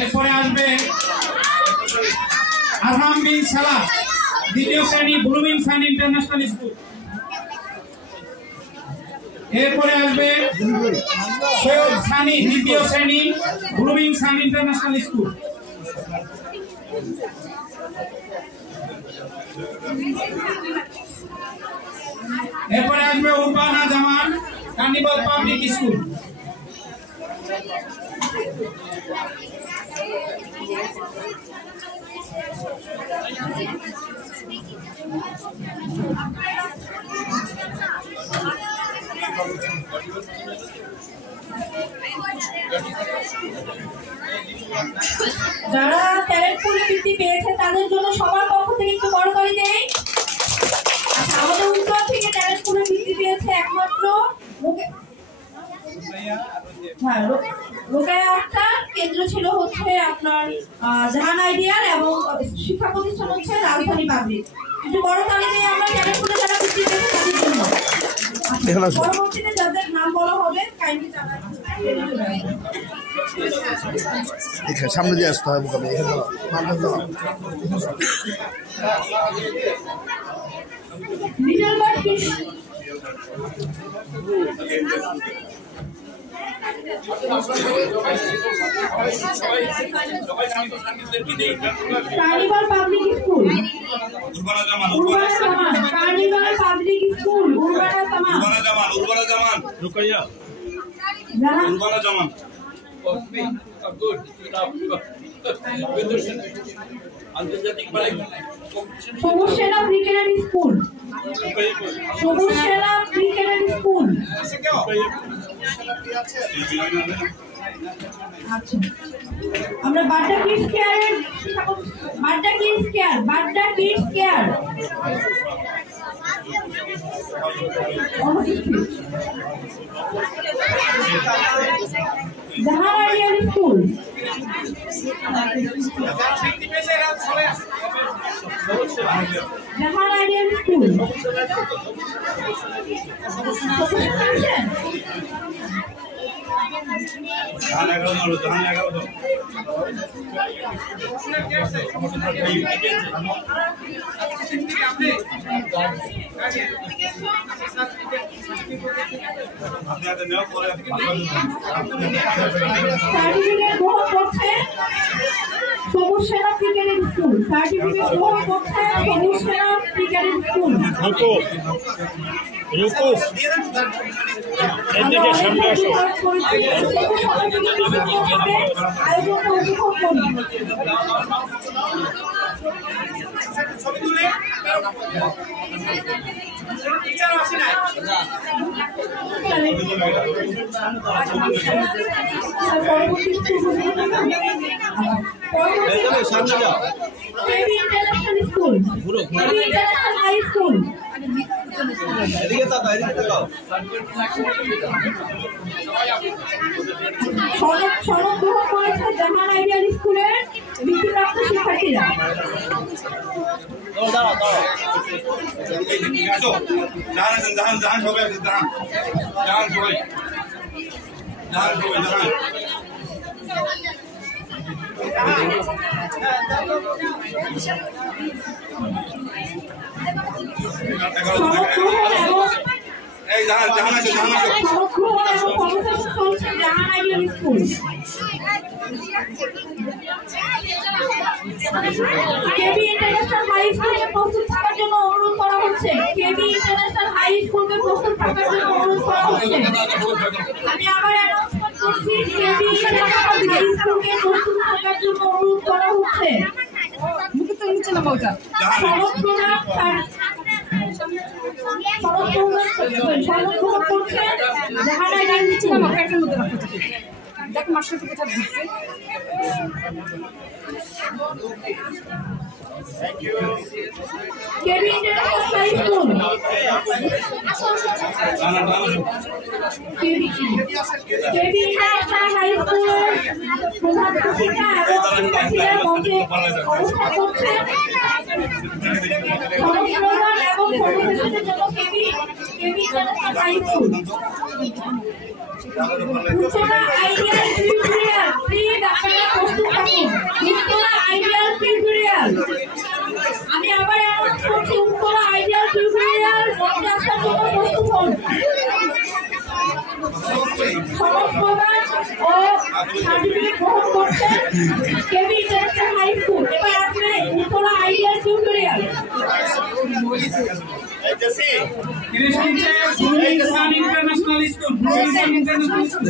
এরপরে আসবে আরহাম বিন সালাহ, দ্বিতীয় শ্রেণী, ব্লুমিং সান ইন্টারন্যাশনাল স্কুল। এরপরে আসবে সৈয়দ সানি, দ্বিতীয় শ্রেণী, ব্লুমিং সান ইন্টারন্যাশনাল স্কুল। এরপরে আসবে উরবানা জামান, কার্নিভাল পাবলিক স্কুল। যারা ট্যালেন্ট পুলে বৃত্তি পেয়েছে তাদের জন্য সবার পক্ষ থেকে একটু করতালি দেই। আচ্ছা, আমাদের উত্তর থেকে ট্যালেন্ট পুলে বৃত্তি পেয়েছে একমাত্র রোকেয়া আক্তার। কেন্দ্র ছিল হচ্ছে আপনার জাহান আইডিয়াল এবং শিক্ষা প্রতিষ্ঠান হচ্ছে রাজধানী পাবলিক। একটু বড় তালি দিয়ে আমরা ট্যালেন্ট পুলে যারা বৃত্তি পেয়েছে তাদের জন্য। পরবর্তীতে যাদের নাম বলা হবে কাইন্ডলি সামনে দিয়ে আসতে হবে। কার্নিভাল পাবলিক স্কুল, উরবানা জামান, কার্নিভাল পাবলিক স্কুল, উরবানা জামান, উরবানা জামান, রুকাইয়া উরবানা জামান। আন্তর্জাতিক সবুজ সেনা ব্রিগেডের স্কুল, সবুজ সেনা ব্রিগেডের স্কুল। আচ্ছা, আমরা বাড্ডা কিডস কেয়ারের Badda kids care, Badda kids care Jahan ideal school, Jahan ideal school. সবুজ সেনা ব্রিগেডের স্কুল, সার্টিফিকেট গ্রহণ করছে সবুজ সেনা ব্রিগেডের স্কুল। এদিকে সামনে আসো। আয়োজনটা উপভোগ করি। ছবি তুলে টিচারও আসে না। সামনে যাও। কেবি ইন্টারন্যাশনাল স্কুল, কেবি ইন্টারন্যাশনাল হাই স্কুল। এদিকে তাকাও, এদিকে তাকাও। সনদ গ্রহণ করেছে জাহান আইডিয়াল স্কুলের বৃত্তিপ্রাপ্ত শিক্ষার্থীরা। দাঁড়াও দাঁড়াও, জাহান জাহান সবাই আছে, জাহান জাহান সবাই, জাহান সবাই, জাহান এই জাহান জাহান আছে, জাহান আছে। জাহান আইডিয়াল স্কুল, কেবি ইন্টারন্যাশনাল হাই স্কুলকে প্রস্তুত থাকার জন্য অনুরোধ করা হচ্ছে। কেবি ইন্টারন্যাশনাল হাই স্কুলকে প্রস্তুত থাকার জন্য অনুরোধ করা হচ্ছে। আমি আবার অ্যানাউন্সমেন্ট করছি, কেবি ইন্টারন্যাশনাল হাই স্কুলকে প্রস্তুত থাকার জন্য অনুরোধ করা হচ্ছে। মুখে তো নিচে না বলটা সনদ প্রদান করছে জাহান আইডিয়াল স্কুল। এক মাসের থেকে এটা দিচ্ছে কেবি ইন্টারন্যাশনাল হাই স্কুল কেবি ইন্টারন্যাশনাল হাই স্কুলের প্রধান শিক্ষিকা এবং শিক্ষার্থীরা মঞ্চে অবস্থান করছেন সমাজপ্রদান এবং সর্বশেষের জন্য KB international high school Uttara ideal tutorial please আপনারা প্রস্তুত থাকুন উত্তরা আইডিয়াল টিউটোরিয়াল আমি আবার অ্যানাউন্স করছি উত্তরা আইডিয়াল টিউটোরিয়াল মঞ্চে আসার জন্য প্রস্তুত হন সমাজপ্রদান ও সার্টিফিকেট গ্রহণ করছেন কেবি ইন্টারন্যাশনাল হাই স্কুল এবার আসবে Uttara ideal tutorial international school international school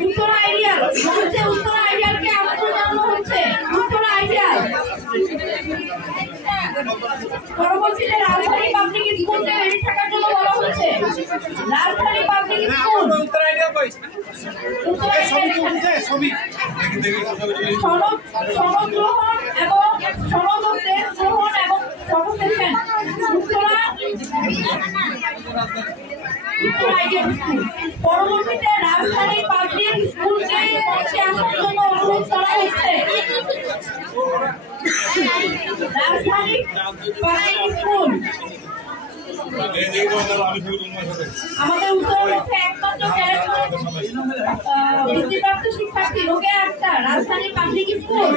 Uttara ideal হচ্ছে উত্তরা আইডিয়ালকে আমন্ত্রণ জানানো হচ্ছে উত্তরা আইডিয়াল পরবর্তীতে রাজধানী পাবলিক স্কুলকে রেডি থাকার জন্য বলা হচ্ছে রাজধানী পাবলিক স্কুল উত্তরা আইডিয়াল কই ছবি সনদ গ্রহণ এবং সনদ গ্রহণ এবং ফটো সেশন পরবর্তীতে রাজধানী পাবলিক স্কুলকে মঞ্চে আসার জন্য অনুরোধ করা হচ্ছে রাজধানী পাবলিক স্কুল আমাদের উত্তরের মধ্যে একমাত্র বৃত্তিপ্রাপ্ত শিক্ষার্থী রোকেয়া আক্তার রাজধানী পাবলিক স্কুল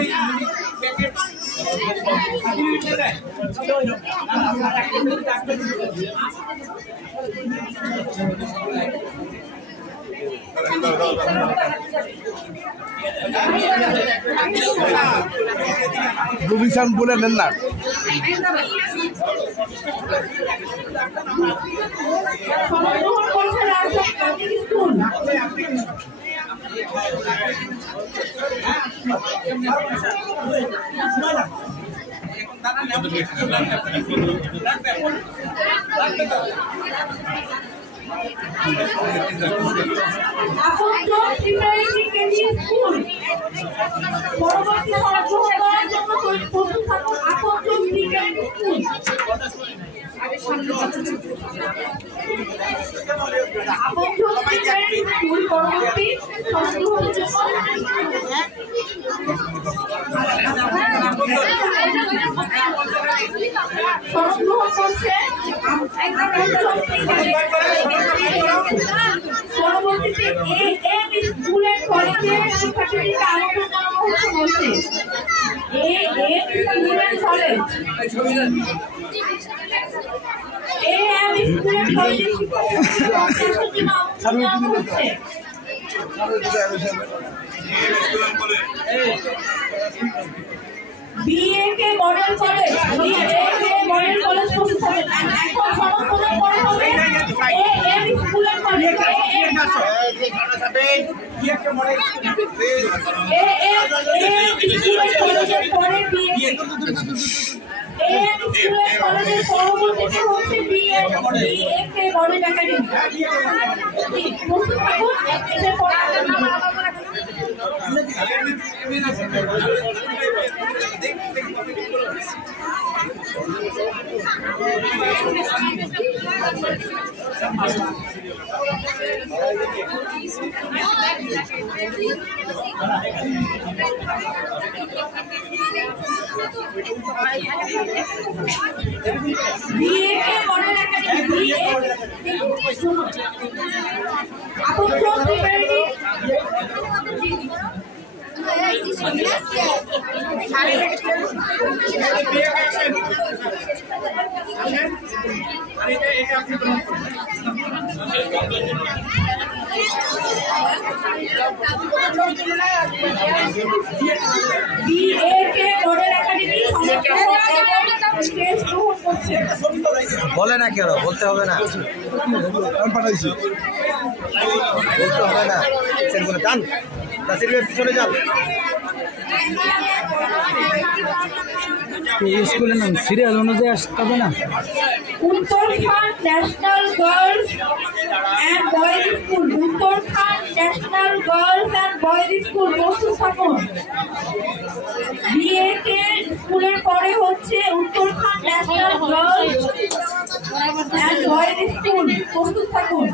রবিশান বলে নেন না সমগ্রহণ করছে রাজধানী পাবলিক স্কুল আকন্দ প্রিপারেটরি কেজি স্কুল পরবর্তী সংগ্রহ করার জন্য প্রস্তুত থাকুন আকন্দ প্রিপারেটরি স্কুল আকন্দ প্রিপারেটরি স্কুল পরবর্তী সংগ্রহের জন্য সংগ্রহ করছে পরবর্তীতে এএম স্কুল এন্ড কলেজের শিক্ষার্থীদেরকে আমন্ত্রণ জানানো হচ্ছে AM school and college AM school and কলেজের শিক্ষার্থীদেরকে আমন্ত্রণ জানানো হচ্ছে BAK model college BAK model college প্রস্তুত হবে এখন সমাপন করা হবে AM school and college BAK model AM school and কলেজের পরে বিএকে এএম স্কুল এন্ড কলেজের পরবর্তীতে হচ্ছে বিএকে মডেল একাডেমি প্রস্তুত থাকুন এর পরে বিএকে মডেল একাডেমি আকন্দ প্রিপারেটরি বিএকে মডেল একাডেমি বলে না কেন বলতে হবে না পাঠাইছি বলতে হবে না টান পিছনে যান। স্কুলের নাম সিরিয়াল অনুযায়ী আসতে হবে না? Uttarkhan national girls and boys school, Uttarkhan national girls and boys school প্রস্তুত থাকুন। বিএকে স্কুলের পরে হচ্ছে Uttarkhan national girls and boys school প্রস্তুত থাকুন।